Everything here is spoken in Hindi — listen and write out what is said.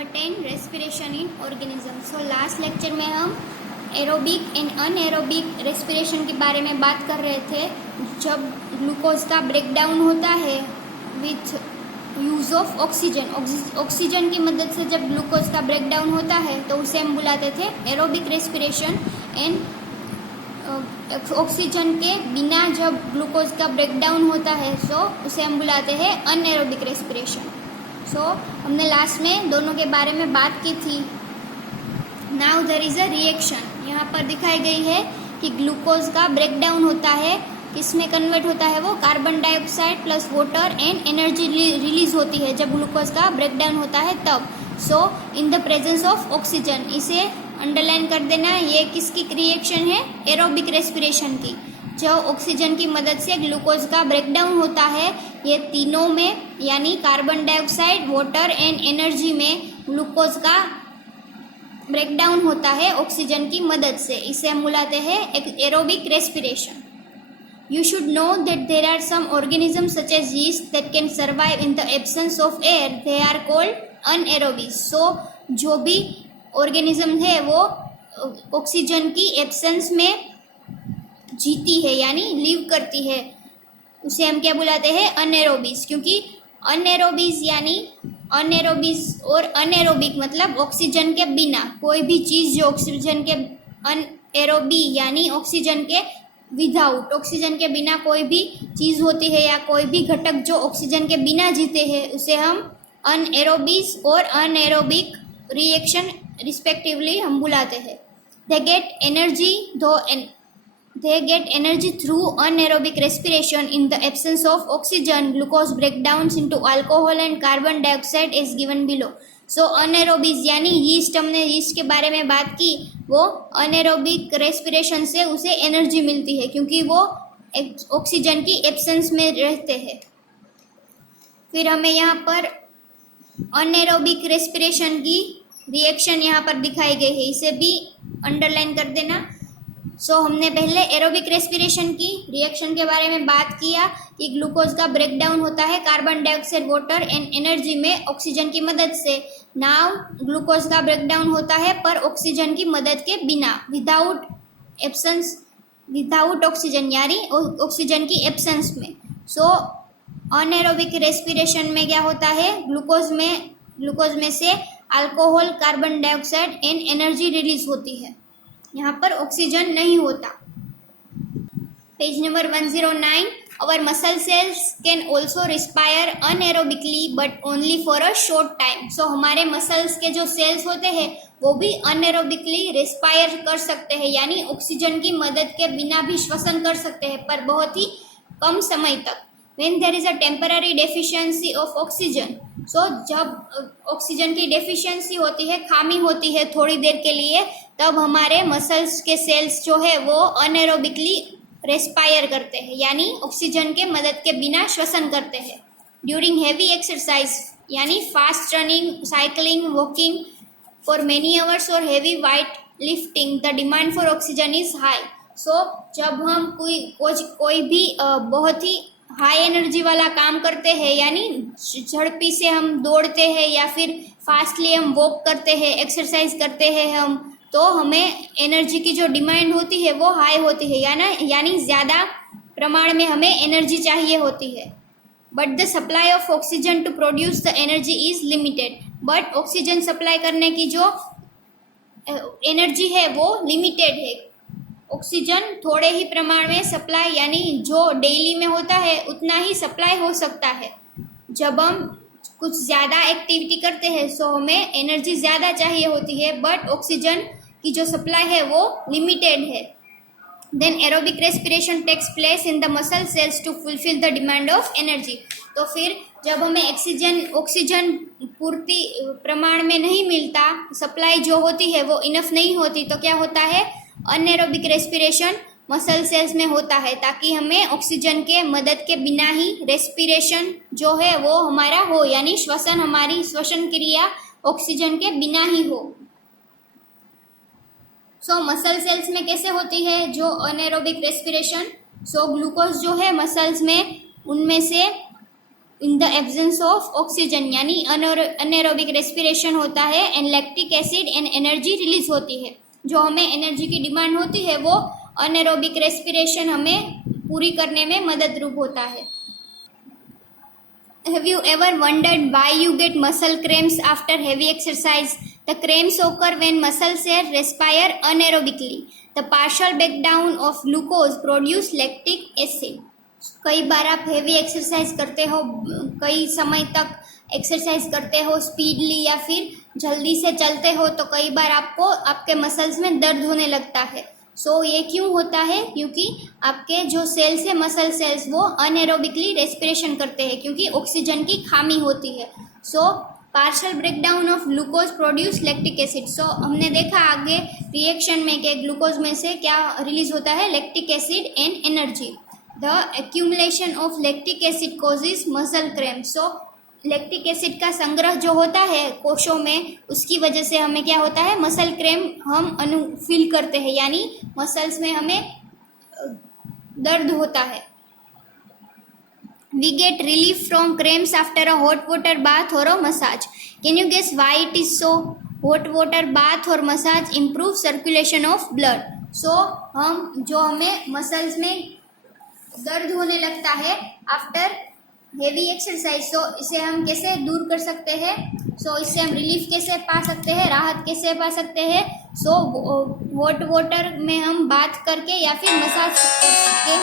Number 10 respiration in organism. So last lecture में हम एरोबिक एंड अनएरोबिक रेस्पिरेशन के बारे में बात कर रहे थे। जब ग्लूकोज का ब्रेकडाउन होता है with use of oxygen, oxygen की मदद से जब ग्लूकोज का ब्रेकडाउन होता है तो उसे हम बुलाते थे एरोबिक रेस्पिरेशन। एंड ऑक्सीजन के बिना जब ग्लूकोज का ब्रेकडाउन होता है तो उसे हम बुलाते हैं अनएरोबिक रेस्पिरेशन। सो हमने लास्ट में दोनों के बारे में बात की थी। Now there is a reaction, यहाँ पर दिखाई गई है कि ग्लूकोज का ब्रेकडाउन होता है, किसमें कन्वर्ट होता है वो carbon dioxide plus water and energy release होती है जब ग्लूकोज का ब्रेकडाउन होता है तब। So in the presence of oxygen, इसे अंडरलाइन कर देना, ये किसकी रिएक्शन है? एरोबिक रेस्पिरेशन की। जो ऑक्सीजन की मदद से ग्लूकोज का ब्रेकडाउन होता है, ये तीनों में यानी carbon dioxide, water and energy में ग्लूकोज का ब्रेकडाउन होता है ऑक्सीजन की मदद से, इसे हम बुलाते हैं aerobic respiration. You should know that there are some organisms such as yeast that can survive in the absence of air. They are called anaerobies. So जो भी ऑर्गेनिज्म है वो ऑक्सीजन की एब्सेंस में जीती है यानी लिव करती है, उसे हम क्या बुलाते हैं? अनएरोबीज। क्योंकि अनएरोबीज यानी अनएरोबीज और अनएरोबिक मतलब ऑक्सीजन के बिना कोई भी चीज़ जो ऑक्सीजन के अनएरोबी यानी ऑक्सीजन के विदाउट, ऑक्सीजन के बिना कोई भी चीज़ होती है या कोई भी घटक जो ऑक्सीजन के बिना जीते हैं उसे हम अनएरोबीज और अनएरोबिक रिएक्शन रिस्पेक्टिवली हम बुलाते हैं। They get energy through anaerobic respiration. In the absence of oxygen, glucose breakdowns into alcohol and carbon dioxide is given below. So anaerobies यानी यीस्ट, हमने यीस्ट के बारे में बात की, वो अनएरोबिक रेस्पिरेशन से उसे एनर्जी मिलती है क्योंकि वो ऑक्सीजन की एब्सेंस में रहते हैं। फिर हमें यहाँ पर अनएरोबिक रेस्पिरेशन की रिएक्शन यहाँ पर दिखाई गई है, इसे भी अंडरलाइन कर देना। सो हमने पहले एरोबिक रेस्पिरेशन की रिएक्शन के बारे में बात किया कि ग्लूकोज का ब्रेकडाउन होता है carbon dioxide, water and energy में ऑक्सीजन की मदद से। नाउ ग्लूकोज का ब्रेकडाउन होता है पर ऑक्सीजन की मदद के बिना, विदाउट ऑक्सीजन यानी ऑक्सीजन की एब्सेंस में। सो अनएरोबिक रेस्पिरेशन में क्या होता है? ग्लूकोज में से alcohol, carbon dioxide and energy release होती है, यहाँ पर ऑक्सीजन नहीं होता। Page number 109, our muscle cells can also respire anaerobically but only for a short time. So हमारे मसल्स के जो सेल्स होते हैं वो भी अनएरोबिकली रिस्पायर कर सकते हैं यानी ऑक्सीजन की मदद के बिना भी श्वसन कर सकते हैं पर बहुत ही कम समय तक। When there is a temporary deficiency of oxygen, so जब ऑक्सीजन की डेफिशिएंसी होती है, खामी होती है थोड़ी देर के लिए, तब हमारे मसल्स के सेल्स जो है वो अनएरोबिकली रेस्पायर करते हैं यानी ऑक्सीजन के मदद के बिना श्वसन करते हैं। ड्यूरिंग हैवी एक्सरसाइज यानी fast running, cycling, walking for many hours और heavy weight lifting the demand for oxygen is high. So जब हम कोई भी बहुत ही हाई एनर्जी वाला काम करते हैं यानी झड़पी से हम दौड़ते हैं या फिर फास्टली हम वॉक करते हैं, एक्सरसाइज करते हैं हम, तो हमें एनर्जी की जो डिमांड होती है वो हाई होती है यानी ज़्यादा प्रमाण में हमें एनर्जी चाहिए होती है। But the supply of oxygen to produce the energy is limited. But oxygen supply करने की जो एनर्जी है वो लिमिटेड है, ऑक्सीजन थोड़े ही प्रमाण में सप्लाई यानी जो डेली में होता है उतना ही सप्लाई हो सकता है। जब हम कुछ ज़्यादा एक्टिविटी करते हैं सो हमें एनर्जी ज़्यादा चाहिए होती है बट ऑक्सीजन की जो सप्लाई है वो लिमिटेड है। Then aerobic respiration takes place in the muscle cells to fulfil the demand of energy. तो फिर जब हमें ऑक्सीजन पूर्ति प्रमाण में नहीं मिलता, सप्लाई जो होती है वो इनफ नहीं होती, तो क्या होता है? अनएरोबिक रेस्पिरेशन मसल सेल्स में होता है ताकि हमें ऑक्सीजन के मदद के बिना ही रेस्पिरेशन जो है वो हमारा हो यानी श्वसन, हमारी श्वसन क्रिया ऑक्सीजन के बिना ही हो। सो मसल सेल्स में कैसे होती है जो अनएरोबिक रेस्पिरेशन? सो ग्लूकोज जो है मसल्स में उनमें से in the absence of oxygen, यानी अनएरोबिक रेस्पिरेशन होता है and lactic acid and energy release होती है। जो हमें एनर्जी की डिमांड होती है वो अनएरोबिक रेस्पिरेशन हमें पूरी करने में मददरूप होता है। Have you ever wondered why you get muscle cramps after heavy exercise? The cramps occur when muscle cells respire anaerobically. The partial breakdown of glucose produce lactic acid. कई बार आप हेवी एक्सरसाइज करते हो, कई समय तक एक्सरसाइज करते हो स्पीडली या फिर जल्दी से चलते हो, तो कई बार आपको आपके मसल्स में दर्द होने लगता है। ये क्यों होता है? क्योंकि आपके जो सेल्स है, मसल सेल्स, वो अनएरोबिकली रेस्पिरेशन करते हैं क्योंकि ऑक्सीजन की खामी होती है। Partial breakdown of glucose produce lactic acid. हमने देखा आगे रिएक्शन में कि ग्लूकोज में से क्या रिलीज होता है, lactic acid and energy. The accumulation of lactic acid causes muscle cramp. Lactic acid का संग्रह जो होता है कोशों में, उसकी वजह से हमें क्या होता है, मसल क्रैम्प हम फील करते हैं, यानी मसल्स में हमें दर्द होता है। We get relief from cramps after a hot water bath or a massage. Can you guess why it is so? Hot water bath और massage improve circulation of blood. हमें मसल्स में दर्द होने लगता है आफ्टर हेवी एक्सरसाइज, इसे हम कैसे दूर कर सकते हैं? इससे हम रिलीफ कैसे पा सकते हैं, राहत कैसे पा सकते हैं? हॉट वाटर में हम बात करके या फिर मसाज के